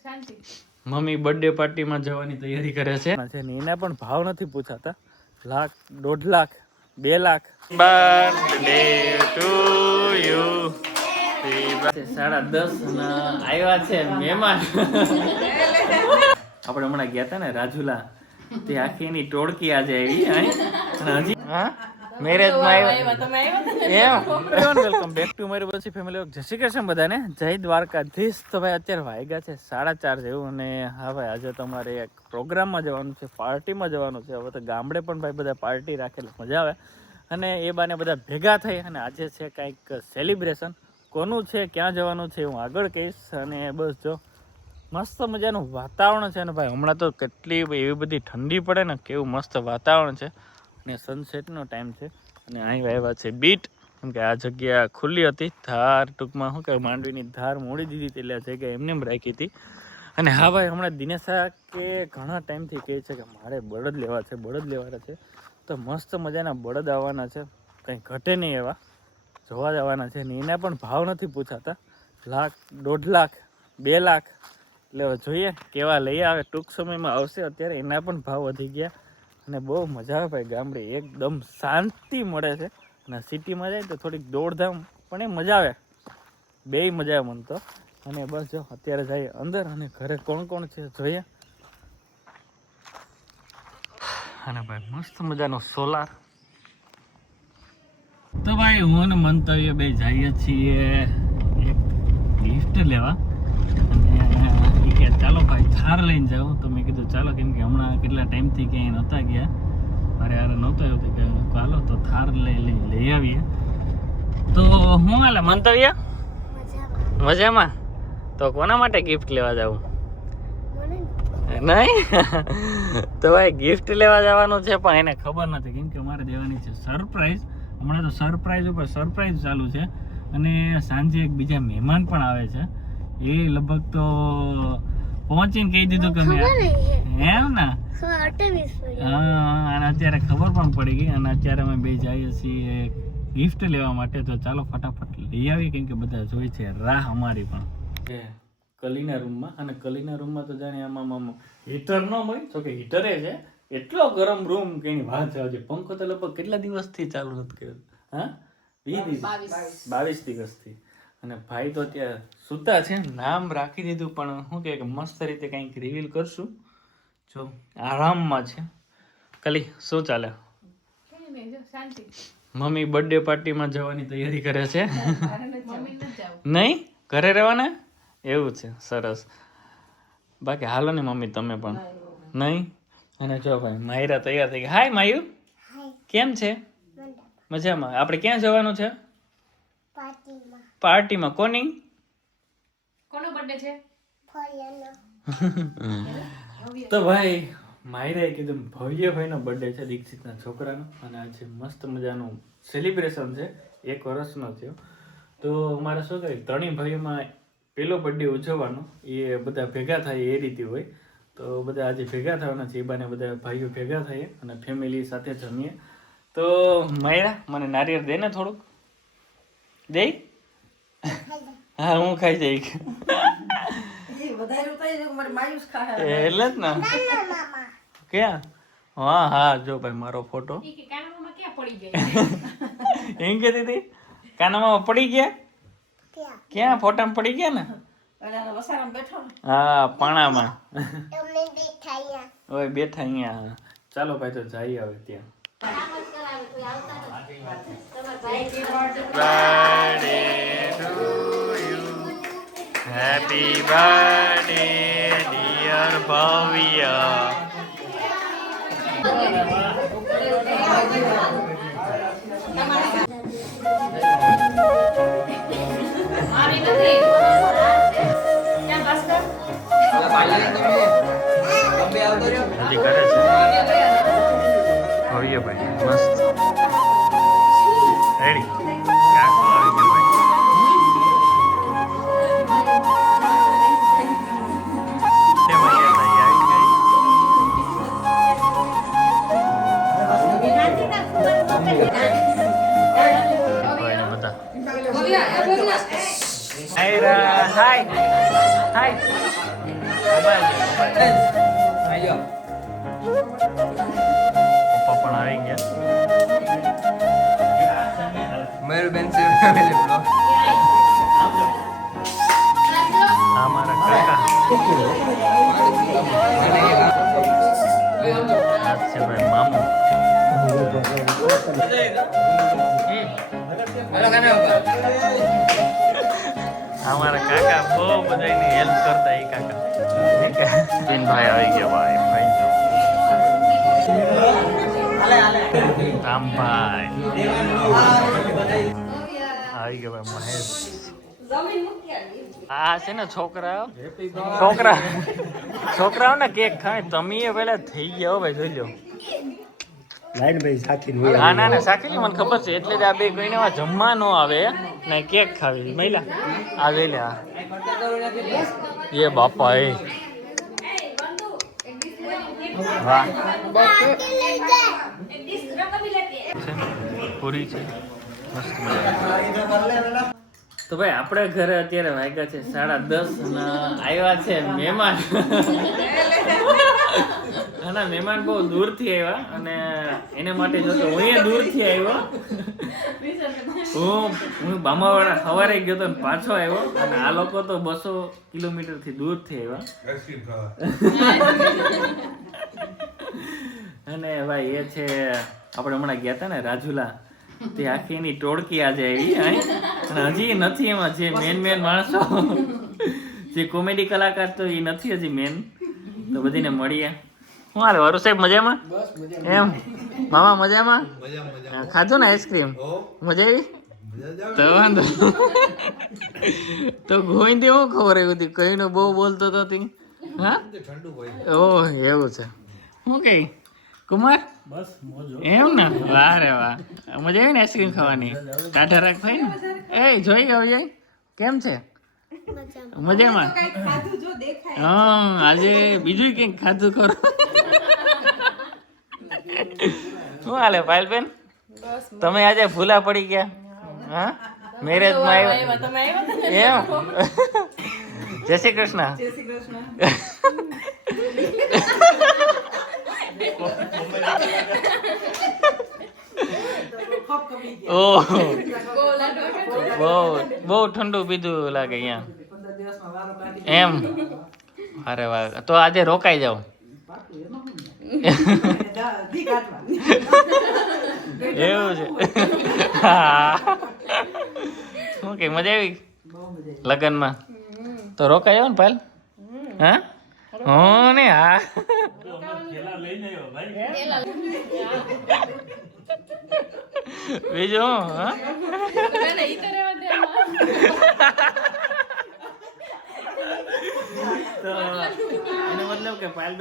Mummy birthday પાર્ટીમાં જવાની તૈયારી કરે છે ને એના પણ ભાવ નથી પૂછાતા. Lakh, 1.5 lakh, 2 lakh. Birthday to you. 10:30 ના આવ્યા છે મહેમાન. આપણે હમણાં ગયા હતા ને રાજુલા, તે આખી એની ટોળકી આજે આવી. અને હજી મેરેજમાં આવ્યા. વેલકમ બેક ટુ મારી પછી ફેમિલી. જય શ્રી કૃષ્ણ બધાને, જય દ્વારકાધીશ. તો ભાઈ અત્યારે વાગ્યા છે 4:30 જેવું. અને હા ભાઈ આજે તમારે એક પ્રોગ્રામમાં જવાનું છે, પાર્ટીમાં જવાનું છે. હવે તો ગામડે પણ ભાઈ બધા પાર્ટી રાખેલી, મજા આવે. અને એ બાને બધા ભેગા થઈ અને આજે છે કાંઈક સેલિબ્રેશન. કોનું છે, ક્યાં જવાનું છે હું આગળ કહીશ. અને બસ જો મસ્ત મજાનું વાતાવરણ છે. અને ભાઈ હમણાં તો કેટલી એવી બધી ઠંડી પડે ને, કેવું મસ્ત વાતાવરણ છે. અને સનસેટનો ટાઈમ છે. અને અહીં આવ્યા છે બીટ, કેમ કે આ જગ્યા ખુલ્લી હતી. ધાર ટૂંકમાં શું કહેવાય, માંડવીની ધાર મોડી દીધી હતી, એટલે આ જગ્યા એમને એમ રાખી હતી. અને હા ભાઈ હમણાં દિનેશા કે ઘણા ટાઈમથી કહે છે કે મારે બળદ લેવા છે, બળદ લેવાના છે. તો મસ્ત મજાના બળદ આવવાના છે, કંઈ ઘટે નહીં એવા જોવા જવાના છે. ને એના પણ ભાવ નથી પૂછાતા. લાખ, 1.5 લાખ, 2 લાખ. એટલે જોઈએ કેવા લઈ આવે. ટૂંક સમયમાં આવશે. અત્યારે એના પણ ભાવ વધી ગયા. અને બહુ મજા આવે ભાઈ. ગામડે એકદમ શાંતિ મળે છે. અને સિટીમાં જાય તો થોડીક દોડધામ, પણ એ મજા આવે, બેય મજા આવે મને તો. અને બસ જો અત્યારે જઈએ અંદર. અને ઘરે કોણ કોણ છે જોઈએ. અને ભાઈ મસ્ત મજાનો સોલાર. તો ભાઈ હું ને મંતવ્ય બે જઈએ છીએ એક ગિફ્ટ લેવા. અને કે ચાલો ભાઈ થાર લઈને જાઉં. તો મેં કીધું ચાલો, કેમ કે હમણાં કેટલા ટાઈમથી ક્યાંય નહોતા ગયા, મારે યાર નહોતો એવું કે ચાલો તો થાર લઈ આવીએ. તો હું હાલે મંતવ્ય? મજામાં. તો કોના માટે ગિફ્ટ લેવા જાઉં? નહીં તો ભાઈ ગિફ્ટ લેવા જવાનું છે, પણ એને ખબર નથી, કેમ કે અમારે દેવાની છે સરપ્રાઈઝ. હમણાં તો સરપ્રાઈઝ ઉપર સરપ્રાઈઝ ચાલુ છે. અને સાંજે એક બીજા મહેમાન પણ આવે છે. એ લગભગ તો પહોંચીને કહી દીધું કે એમ ને. હા, અને અત્યારે ખબર પણ પડી ગઈ. અને અત્યારે અમે બે જઈએ છીએ ગિફ્ટ લેવા માટે. તો ચાલો ફટાફટ લઈ આવીએ, કેમ કે બધા જોઈ છે રાહ અમારી પણ. કલીના રૂમમાં. અને કલીના રૂમમાં તો જાણે આમાં હીટર ન હોય, તો કે હીટરે છે. એટલો ગરમ રૂમ કે એની વાત છે. પંખો તો લગભગ કેટલા દિવસથી ચાલુ નથી કર્યો? હા, 22 દિવસથી. અને ભાઈ તો ત્યાં સૂતા છે. નામ રાખી દીધું, પણ શું કે મસ્ત રીતે કંઈક રિવીલ કરશું. જો આરામમાં છે. કલી શું ચાલે? મમ્મી બર્થડે પાર્ટીમાં જવાની તૈયારી કરે છે. નહીં, ઘરે રહેવાના? એવું છે, સરસ. બાકી હાલો ને મમ્મી તમે પણ નહીં. અને જો ભાઈ માયરા તૈયાર થઈ ગઈ. હાય માયુ, કેમ છે? મજામાં. આપણે ક્યાં જવાનું છે? પાર્ટીમાં. કોની? કોનો બર્થડે છે? તો ભાઈ માયરાએ કીધું ભવ્યભાઈનો બર્થડે છે, દીક્ષિતના છોકરાનો. અને આજે મસ્ત મજાનું સેલિબ્રેશન છે. 1 વર્ષનો થયો. તો અમારે શું કહે, ત્રણેય ભાઈઓમાં પેલો બર્થડે ઉજવવાનો, એ બધા ભેગા થાય એ રીતે હોય. તો બધા આજે ભેગા થવાના છે. એ બાને બધા ભાઈઓ ભેગા થઈએ અને ફેમિલી સાથે જમીએ. તો માયરા મને નારિયેળ દે ને થોડુંક. દે? હા, હું ખાઈ જઈ. એટલે જ ને. ક્યાં? હા હા, જો ભાઈ મારો ફોટો. એમ કહેતી હતી કાનામાં પડી ગયા. ક્યાં? ફોટામાં પડી ગયા ને? હા, પાણામાં. ઓય બેઠા અહીંયા. ચાલો ભાઈ તો જઈ આવે ત્યાં. હેપી બર્થડે ડિયર ભવ્ય. હજી કરે છે ભવ્ય ભાઈ મસ્ત. રેડી? આવી ગયો ભાઈ. હાય હાય. મારા કાકા છે ભાઈ મામો. અમારા કાકા બહુ બધાની હેલ્પ કરતા. એ કાકા ભાઈ આવી ગયા ભાઈ રામભાઈ આવી ગયો ભાઈ મહેશ. આ છે ને છોકરાઓ ને કેક ખાય. તમે પેલા થઈ ગયા હો ભાઈ, જોઈ લો. હા ના સાખી મને ખબર છે, એટલે જ આ બે કોઈને જમવા ન આવે ને કેક ખાવી મહિલા આવે લે. એ બાપા એ વાહ પૂરી છે મસ્ત. તો ભાઈ આપણે ઘરે અત્યારે વાગ્યા છે 10:30 અને આવ્યા છે મહેમાન. ના મહેમાન બહુ દૂરથી આવ્યા અને એને માટે જો તો હું દૂરથી આવ્યો. હું બામાવાડા સવારે ગયો તો પાછો આવ્યો અને આ લોકો તો 200 કિલોમીટરથી દૂરથી આવ્યા. અને ભાઈ એ છે આપણે હમણાં ગયા હતા ને રાજુલા, તે આખી એની ટોળકી આજે આવી અને હજી નથી એમાં જે મેન માણસો જે કોમેડી કલાકાર તો એ નથી હજી મેન. તો બધીને મળીએ. શું હાલે વરુ સાહેબ મજામાં? એમ મામા મજામાં? ખાધો ને આઈસ્ક્રીમ? મજા આવી? તો વાંધો તો ગોઈન હું ખબર આવી હતી કહીને બહુ બોલતો હતો તી. હા ઓહ એવું છે. શું કઈ કુમાર? એમ ને વાહ રે વાહ, મજા આવી ને આઈસ્ક્રીમ ખાવાની? ટાઢા રાખ ભાઈ ને. એ જોઈ ગયો જય કેમ છે? મજામાં? હા આજે બીજું કંઈક ખાધું કરો. શું હાલે પાયલબેન? તમે આજે ભૂલા પડી ગયા? હા મેરેજમાં આવ્યા એમ? જય શ્રી કૃષ્ણ. ઓહ બહુ ઠંડુ પીધું લાગે અહીંયા એમ? અરે વાહ, તો આજે રોકાઈ જાવ. એવું છે? હા ઓકે મજા આવી લગનમાં? તો રોકાઈ જાવ ને પાલ? હા હું ને હા બીજું હા તો એનો મતલબ કે પાયલ